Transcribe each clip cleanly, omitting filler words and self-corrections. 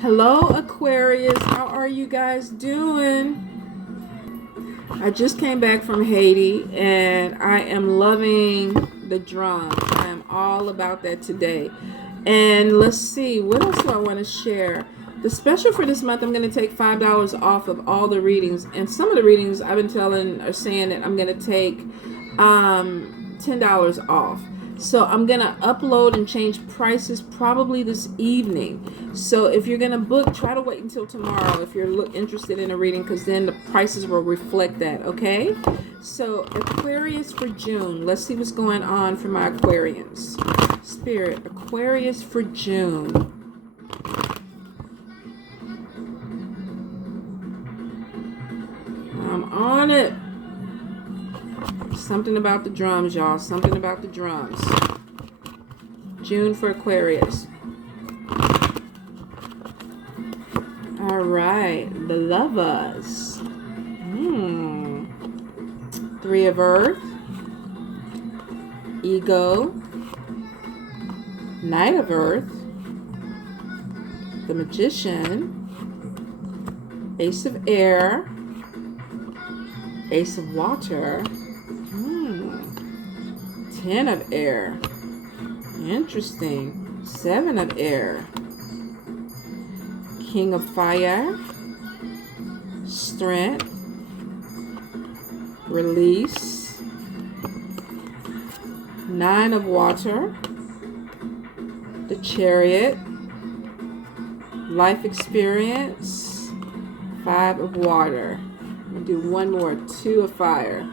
Hello, Aquarius. How are you guys doing? I just came back from Haiti and I am loving the drums. I am all about that today. And let's see, what else do I want to share? The special for this month, I'm going to take $5 off of all the readings. And some of the readings I've been telling or saying that I'm going to take $10 off. So I'm going to upload and change prices probably this evening. So if you're going to book, try to wait until tomorrow if you're interested in a reading, because then the prices will reflect that, okay? So Aquarius for June. Let's see what's going on for my Aquarians. Spirit, Aquarius for June. I'm on it. Something about the drums, y'all. Something about the drums. June for Aquarius. All right. The Lovers. Three of Earth. Ego. Knight of Earth. The Magician. Ace of Air. Ace of Water. 10 of Air. Interesting. 7 of Air. King of Fire. Strength. Release. 9 of Water. The Chariot. Life Experience. 5 of Water. I'm going to do one more. 2 of Fire.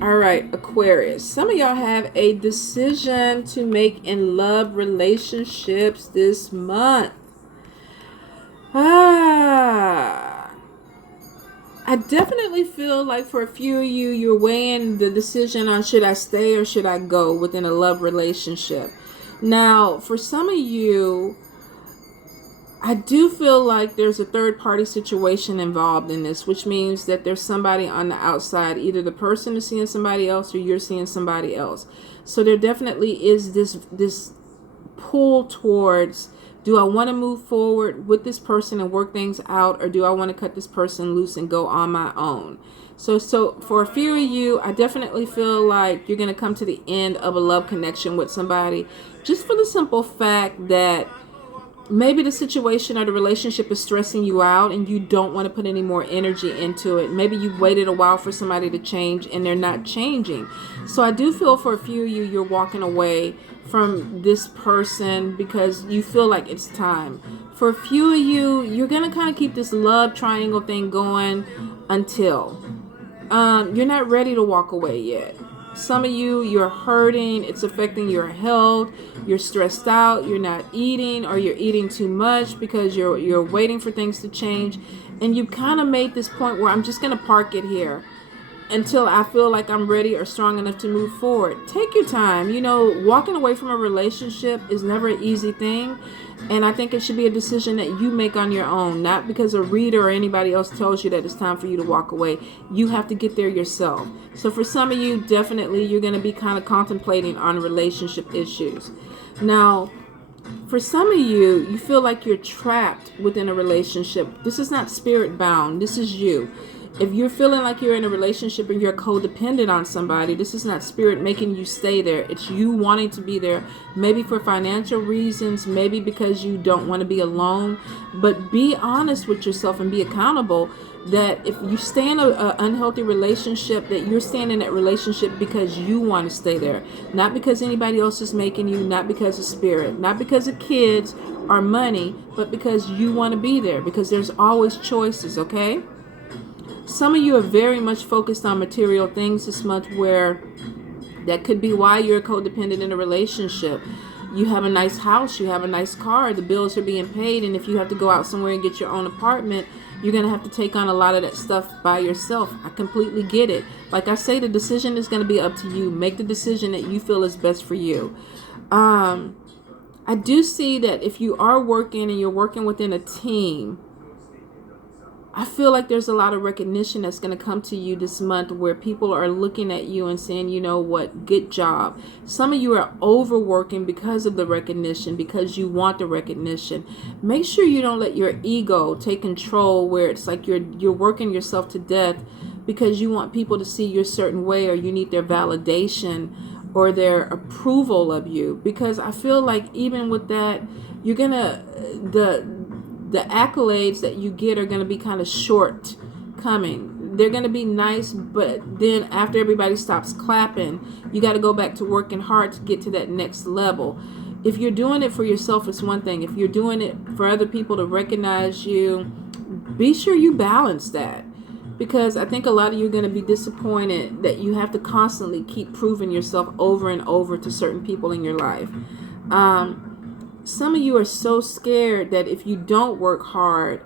All right, Aquarius. Some of y'all have a decision to make in love relationships this month. I definitely feel like for a few of you, you're weighing the decision on should I stay or should I go within a love relationship. Now, for some of you, I do feel like there's a third party situation involved in this, which means that there's somebody on the outside. Either the person is seeing somebody else or you're seeing somebody else. So there definitely is this pull towards, do I want to move forward with this person and work things out, or do I want to cut this person loose and go on my own? So for a few of you, I definitely feel like you're going to come to the end of a love connection with somebody, just for the simple fact that maybe the situation or the relationship is stressing you out and you don't want to put any more energy into it. Maybe you waited a while for somebody to change and they're not changing. So I do feel for a few of you, you're walking away from this person because you feel like it's time. For a few of you, you're going to kind of keep this love triangle thing going until you're not ready to walk away yet. Some of you, you're hurting. It's affecting your health. You're stressed out. You're not eating, or you're eating too much because you're waiting for things to change. And you've kind of made this point where I'm just going to park it here until I feel like I'm ready or strong enough to move forward. Take your time. You know, walking away from a relationship is never an easy thing. And I think it should be a decision that you make on your own, not because a reader or anybody else tells you that it's time for you to walk away. You have to get there yourself. So for some of you, definitely you're going to be kind of contemplating on relationship issues. Now, for some of you, you feel like you're trapped within a relationship. This is not spirit bound. This is you. If you're feeling like you're in a relationship and you're codependent on somebody, this is not spirit making you stay there. It's you wanting to be there, maybe for financial reasons, maybe because you don't want to be alone. But be honest with yourself and be accountable that if you stay in an unhealthy relationship, that you're staying in that relationship because you want to stay there. Not because anybody else is making you, not because of spirit, not because of kids or money, but because you want to be there, because there's always choices, okay? Some of you are very much focused on material things this month, where that could be why you're codependent in a relationship. You have a nice house, you have a nice car, the bills are being paid, and if you have to go out somewhere and get your own apartment, you're going to have to take on a lot of that stuff by yourself. I completely get it. Like I say, the decision is going to be up to you. Make the decision that you feel is best for you. I do see that if you are working and you're working within a team, I feel like there's a lot of recognition that's going to come to you this month where people are looking at you and saying, you know what, good job. Some of you are overworking because of the recognition, because you want the recognition. Make sure you don't let your ego take control where it's like you're working yourself to death because you want people to see you a certain way, or you need their validation or their approval of you. Because I feel like even with that, you're going to, the accolades that you get are going to be kind of short-coming. They're going to be nice, but then after everybody stops clapping, you got to go back to working hard to get to that next level. If you're doing it for yourself, it's one thing. If you're doing it for other people to recognize you, be sure you balance that. Because I think a lot of you are going to be disappointed that you have to constantly keep proving yourself over and over to certain people in your life. Some of you are so scared that if you don't work hard,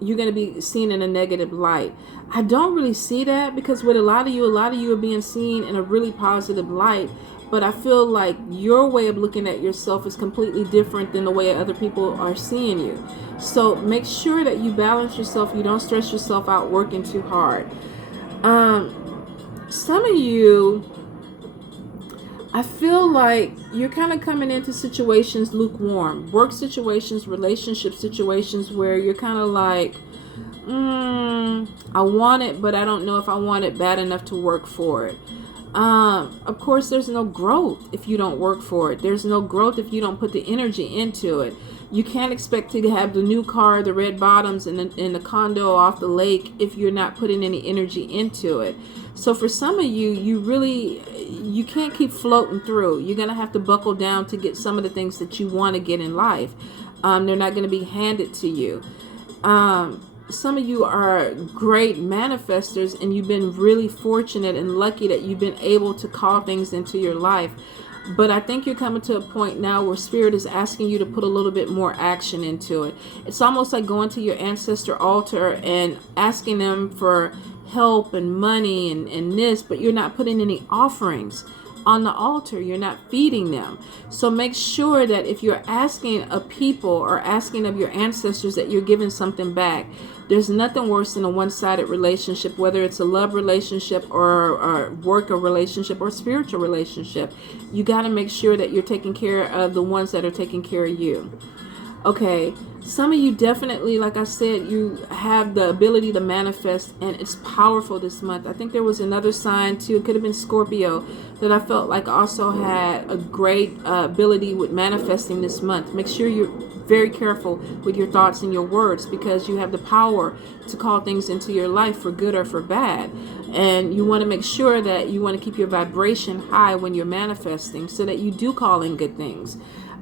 you're going to be seen in a negative light. I don't really see that, because with a lot of you are being seen in a really positive light. But I feel like your way of looking at yourself is completely different than the way other people are seeing you. So make sure that you balance yourself. You don't stress yourself out working too hard. Some of you, I feel like you're kind of coming into situations lukewarm. Work situations, relationship situations where you're kind of like, I want it, but I don't know if I want it bad enough to work for it. Of course, there's no growth if you don't work for it. There's no growth if you don't put the energy into it. You can't expect to have the new car, the red bottoms, and the condo off the lake if you're not putting any energy into it. So for some of you, you can't keep floating through. You're going to have to buckle down to get some of the things that you want to get in life. They're not going to be handed to you. Some of you are great manifestors, and you've been really fortunate and lucky that you've been able to call things into your life. But I think you're coming to a point now where Spirit is asking you to put a little bit more action into it. It's almost like going to your ancestor altar and asking them for help and money and this, but you're not putting any offerings on the altar. You're not feeding them. So make sure that if you're asking of people or asking of your ancestors, that you're giving something back. There's nothing worse than a one-sided relationship, whether it's a love relationship or work or relationship or spiritual relationship. You got to make sure that you're taking care of the ones that are taking care of you. Okay, some of you definitely, like I said, you have the ability to manifest, and it's powerful this month. I think there was another sign too, it could have been Scorpio, that I felt like also had a great ability with manifesting this month. Make sure you're very careful with your thoughts and your words, because you have the power to call things into your life for good or for bad. And you want to make sure that you want to keep your vibration high when you're manifesting, so that you do call in good things.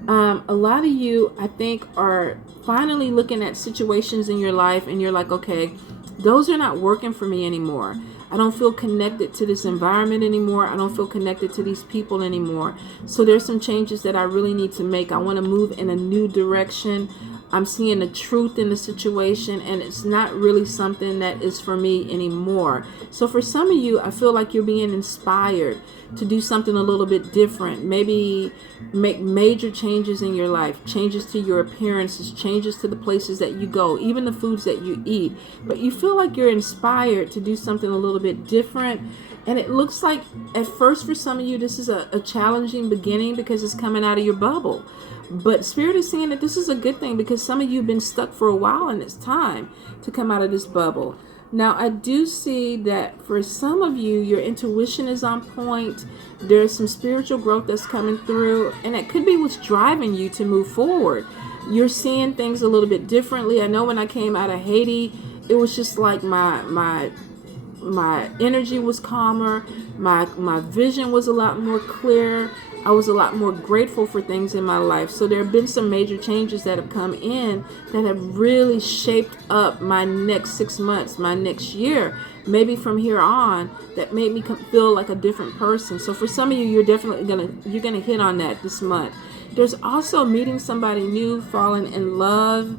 A lot of you, I think, are finally looking at situations in your life and you're like, okay, those are not working for me anymore. I don't feel connected to this environment anymore. I don't feel connected to these people anymore. So there's some changes that I really need to make. I want to move in a new direction. I'm seeing the truth in the situation, and it's not really something that is for me anymore. So for some of you, I feel like you're being inspired to do something a little bit different. Maybe make major changes in your life, changes to your appearances, changes to the places that you go, even the foods that you eat. But you feel like you're inspired to do something a little bit different. And it looks like at first for some of you, this is a challenging beginning because it's coming out of your bubble. But Spirit is saying that this is a good thing, because some of you have been stuck for a while and it's time to come out of this bubble. Now, I do see that for some of you, your intuition is on point. There's some spiritual growth that's coming through, and it could be what's driving you to move forward. You're seeing things a little bit differently. I know when I came out of Haiti, it was just like my energy was calmer. My vision was a lot more clear. I was a lot more grateful for things in my life. So there have been some major changes that have come in that have really shaped up my next 6 months, my next year, maybe from here on, that made me feel like a different person. So for some of you, you're definitely gonna hit on that this month. There's also meeting somebody new, falling in love,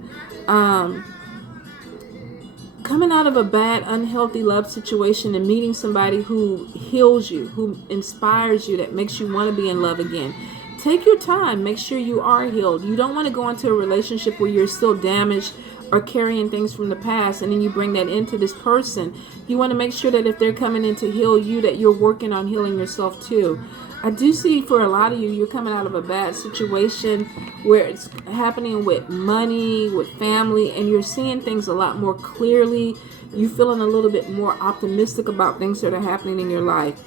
coming out of a bad, unhealthy love situation and meeting somebody who heals you, who inspires you, that makes you want to be in love again. Take your time. Make sure you are healed. You don't want to go into a relationship where you're still damaged are carrying things from the past, and then you bring that into this person. You want to make sure that if they're coming in to heal you, that you're working on healing yourself too. I do see for a lot of you, you're coming out of a bad situation where it's happening with money, with family, and you're seeing things a lot more clearly. You're feeling a little bit more optimistic about things that are happening in your life.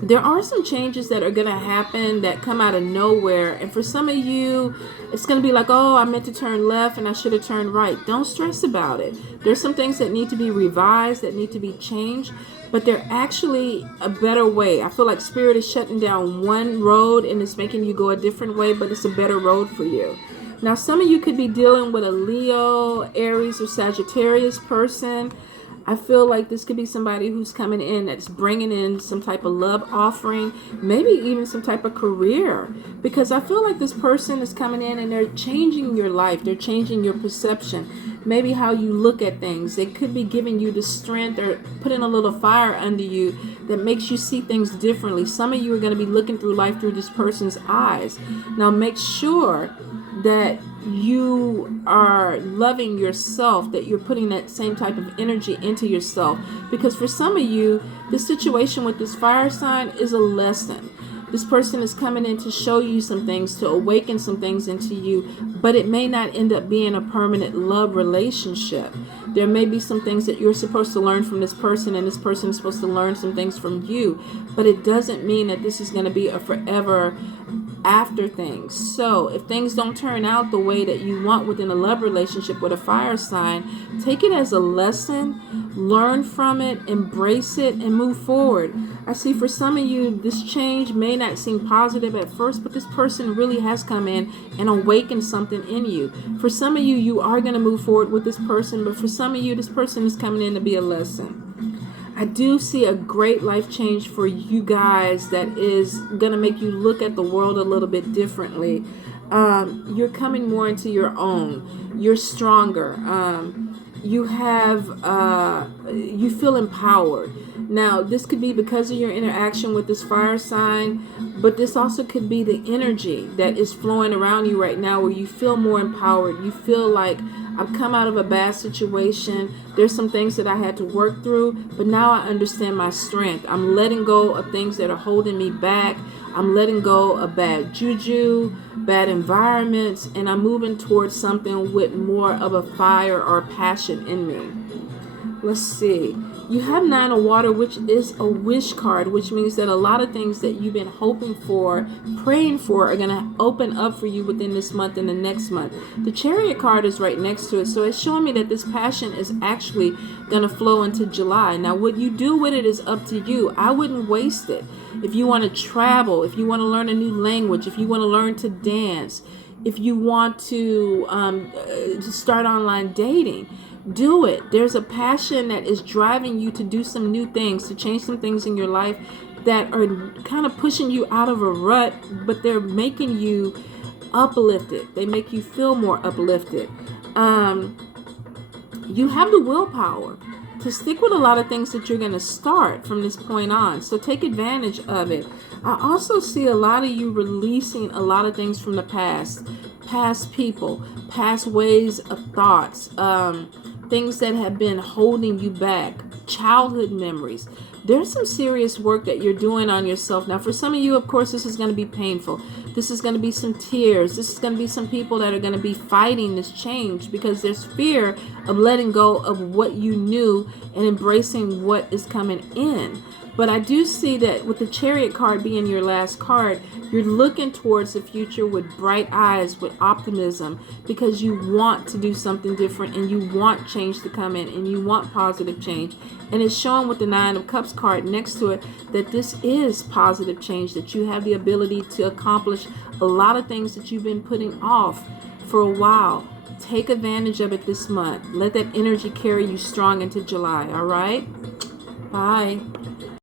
There are some changes that are going to happen that come out of nowhere. And for some of you, it's going to be like, oh, I meant to turn left and I should have turned right. Don't stress about it. There's some things that need to be revised, that need to be changed, but they're actually a better way. I feel like Spirit is shutting down one road and it's making you go a different way, but it's a better road for you. Now, some of you could be dealing with a Leo, Aries, or Sagittarius person. I feel like this could be somebody who's coming in that's bringing in some type of love offering, maybe even some type of career, because I feel like this person is coming in and they're changing your life. They're changing your perception, maybe how you look at things. They could be giving you the strength or putting a little fire under you that makes you see things differently. Some of you are going to be looking through life through this person's eyes. Now make sure that you are loving yourself, that you're putting that same type of energy into yourself, because for some of you, the situation with this fire sign is a lesson. This person is coming in to show you some things, to awaken some things into you, but it may not end up being a permanent love relationship. There may be some things that you're supposed to learn from this person, and this person is supposed to learn some things from you, but it doesn't mean that this is going to be a forever after things. So if things don't turn out the way that you want within a love relationship with a fire sign, take it as a lesson, learn from it, embrace it, and move forward. I see for some of you, this change may not seem positive at first, but this person really has come in and awakened something in you. For some of you, you are going to move forward with this person, but for some of you, this person is coming in to be a lesson. I do see a great life change for you guys that is going to make you look at the world a little bit differently. You're coming more into your own. You're stronger. You feel empowered. Now, this could be because of your interaction with this fire sign, but this also could be the energy that is flowing around you right now where you feel more empowered. You feel like, I've come out of a bad situation. There's some things that I had to work through, but now I understand my strength. I'm letting go of things that are holding me back. I'm letting go of bad juju, bad environments, and I'm moving towards something with more of a fire or passion in me. Let's see. You have 9 of Water, which is a wish card, which means that a lot of things that you've been hoping for, praying for, are going to open up for you within this month and the next month. The Chariot card is right next to it, so it's showing me that this passion is actually going to flow into July. Now, what you do with it is up to you. I wouldn't waste it. If you want to travel, if you want to learn a new language, if you want to learn to dance, if you want to start online dating, do it. There's a passion that is driving you to do some new things, to change some things in your life that are kind of pushing you out of a rut, but they're making you uplifted. They make you feel more uplifted. You have the willpower to stick with a lot of things that you're going to start from this point on. So take advantage of it. I also see a lot of you releasing a lot of things from the past people, past ways of thoughts, things that have been holding you back, childhood memories. There's some serious work that you're doing on yourself. Now, for some of you, of course, this is going to be painful. This is going to be some tears. This is going to be some people that are going to be fighting this change because there's fear of letting go of what you knew and embracing what is coming in. But I do see that with the Chariot card being your last card, you're looking towards the future with bright eyes, with optimism, because you want to do something different and you want change to come in and you want positive change. And it's showing with the 9 of Cups card next to it that this is positive change, that you have the ability to accomplish a lot of things that you've been putting off for a while. Take advantage of it this month. Let that energy carry you strong into July, all right? Bye.